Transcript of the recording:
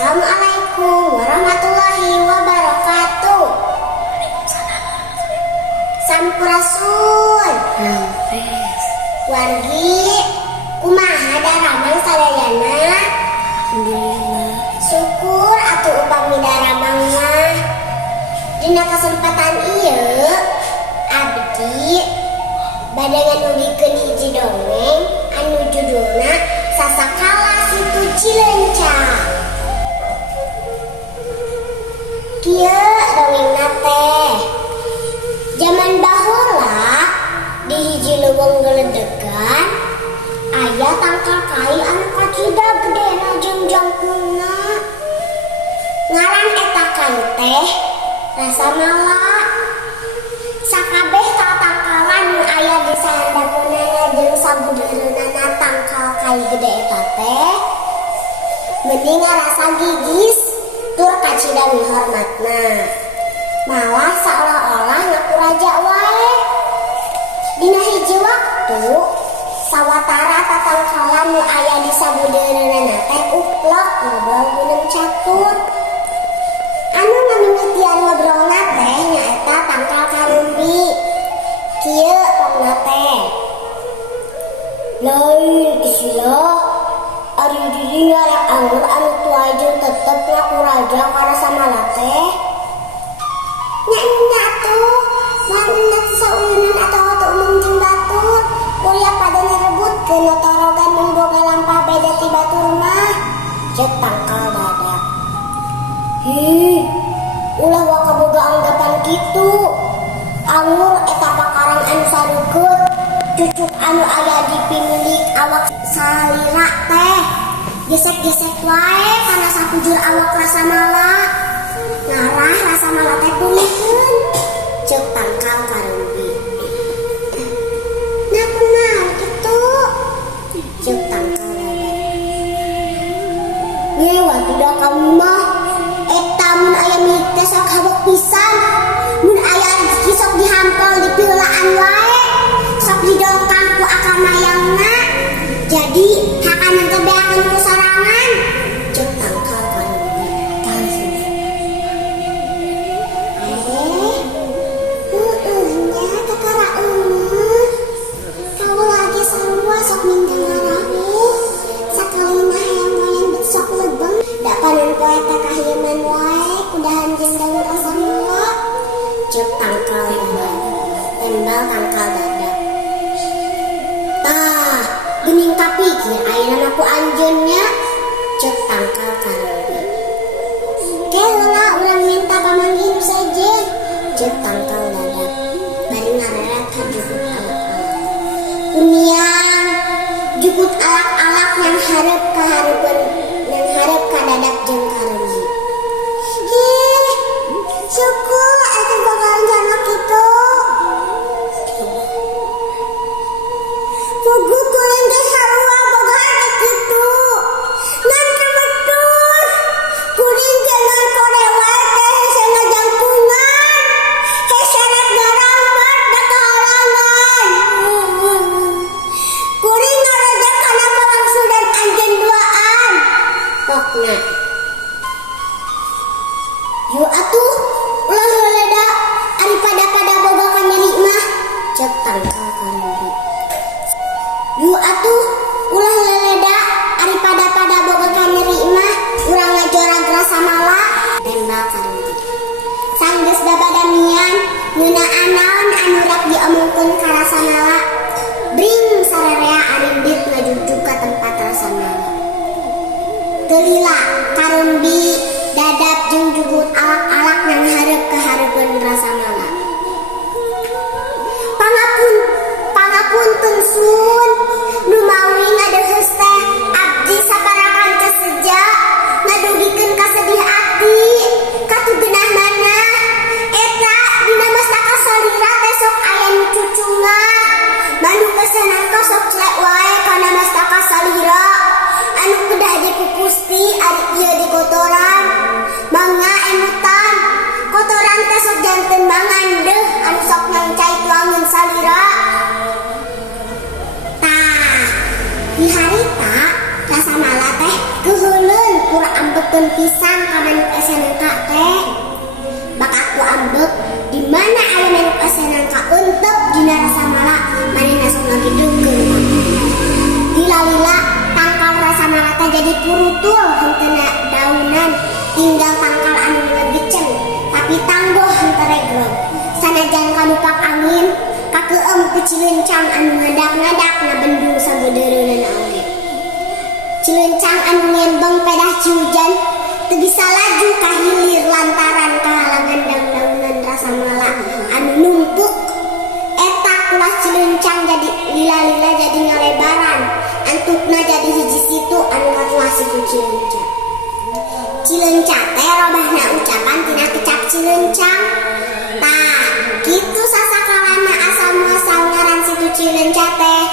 Assalamualaikum warahmatullahi wabarakatuh. Sampurasun. Wargi kumaha daramang sadayana. Alhamdulillah. Syukur atuh upami daramang mah. Dina kesempatan ieu abdi bade nganugikeun hiji dongeng anu judulna Sasakala Situ Cileunca. Kieu dongengna teh. Zaman baheula di hiji leuweung geledegan aya tangkal kai anu kacida gedena jeung jangkungna. Ngaran eta kai teh Rasamala. Sakabeh tatangkalan nu aya di sahandapeunana jeung sabudeureunana tangkal kai gede eta teh mending ngarasa gigis tur kacida mihormatna. Malah seolah-olah ngaku raja wae. Dina hiji waktu sawatara tatangkalan nu aya di sabudeureunana teh uplek ngobrol gunung catur. Anu mamimitian ngobrolna teh nyaeta tangkal karumbi. Kieu pangna teh. Lain isia ari diri ngarak anggur anu tua jeung tetep ngaku raja ka Rasamala teh. Nya tuh mangat saulunan atau umum jeung batur. Kuliah pada nerebutkeun notorogan mun boga lampah beda ti batur mah. Ceuk tangkal dadak. Ulah waka boga anggapan kitu. Anggur eta pakarang anu sareukeut, cucuk anu aya di pimilik awak salira teh. Gesek-gesek wae kana sapujur awak Rasamala. Ngarah Rasamala teh pulihkeun. Ceuk tangkal karumbi. Nah kunaon kitu? Ceuk tangkal dadak. Nyewa tidak kamu mah. Eta mun aya milik teh sok hawek pisan. Mun aya rezeki sok dihampel di pieulaan wae. Sok didongkang ku akal mayangna. Jadi hakanan teh beakeun ku sorangan. Ceuk tangkal karumbi. Nya kakara eumeuh. Kaula lagi sarua sok mindeng ngarahu. Sakalina hayang ngoyen sok lebeng. Da panen poe teh kahieman wae kudahan jeung daun Rasamala. Ceuk tangkal dadak. Tembal tangkal dadak. Tah, geuning kapikir ayeuna aku anjeunnya. Ceuk tangkal karumbi. Keula urang minta pamanggih nu sejen. Ceuk tangkal dadak. Bari ngareret ka jukut alak-alak. Kumiang jukut alak-alak yang hareup ka hareupeun yang hareup ka dadak jeung karumbi. Syukur eta bakalan jana kitu. Pugu kuring teh sarua boga harta kitu. Nan kebetul. Kuring jangan korewa teh hesena jangkungan. Hesena garambat da kahalangan. Kuring ngaraja kana pawangsudan anjeun duaan. Pokna. Yu atuh ulah heuleda ari pada boga ka milik mah. Ceuk tangkal karumbi. Yu atuh ulah heuleda ari pada boga ka milik mah. Urang ngajorag Rasamala. Tembal karumbi. Sanggeus dabadamian ngeunaan naon anu rek diomongkeun ka Rasamala. Bring sararea arindit ngajujuk ka tempat Rasamala. Teu lila karumbi dadap jeung jugut alak-alak yang hareup ka hareupeun Rasamala. Pangapunten sun, nu mawi ngadeheus teh abdi saparakan teh seja ngadugikeun ka sedih ati. Katugeunah manah eta dina mastaka salira teh sok aya nu cucungah. Manu kesenang sok celek wae kana mastaka salira. Anu kedah dipupusti ari ieu di kotoran. Mangga emutan. Kotoran teh sok janten mangan deuh anu sok nyangcai tuangeun salira. Tah, di harita Rasamala teh keuheuleun pura ambek maafkeun pisan ka manuk SNK teh. Bak aku ambek di mana aya manuk SNK euntep dina rasa mala manehna sok ngagedeukeun. Lila tangkal rasa mala teh jadi purutul henteu daunan tinggal tangkal anu legecen tapi tanggoh henteu regrog. Sanajan kalupak angin kakeueum ku cilencang anu ngadak-ngadak na bendung sabeudeureunan oge. Cilencang anu ngembeng pedah ciujan teu bisa laju ka hilir lantaran kahalangan daun-daunan rasa mala anu numpuk. Eta kuas cilencang jadi lila-lila jadi ngalebaran, antukna jadi hiji situ anu ngatuas itu cilencang. Cilencang teh robahna ucapan tina kecap cilencang. Tah, kitu sasakalana asal muasal ngaran situ cilencang teh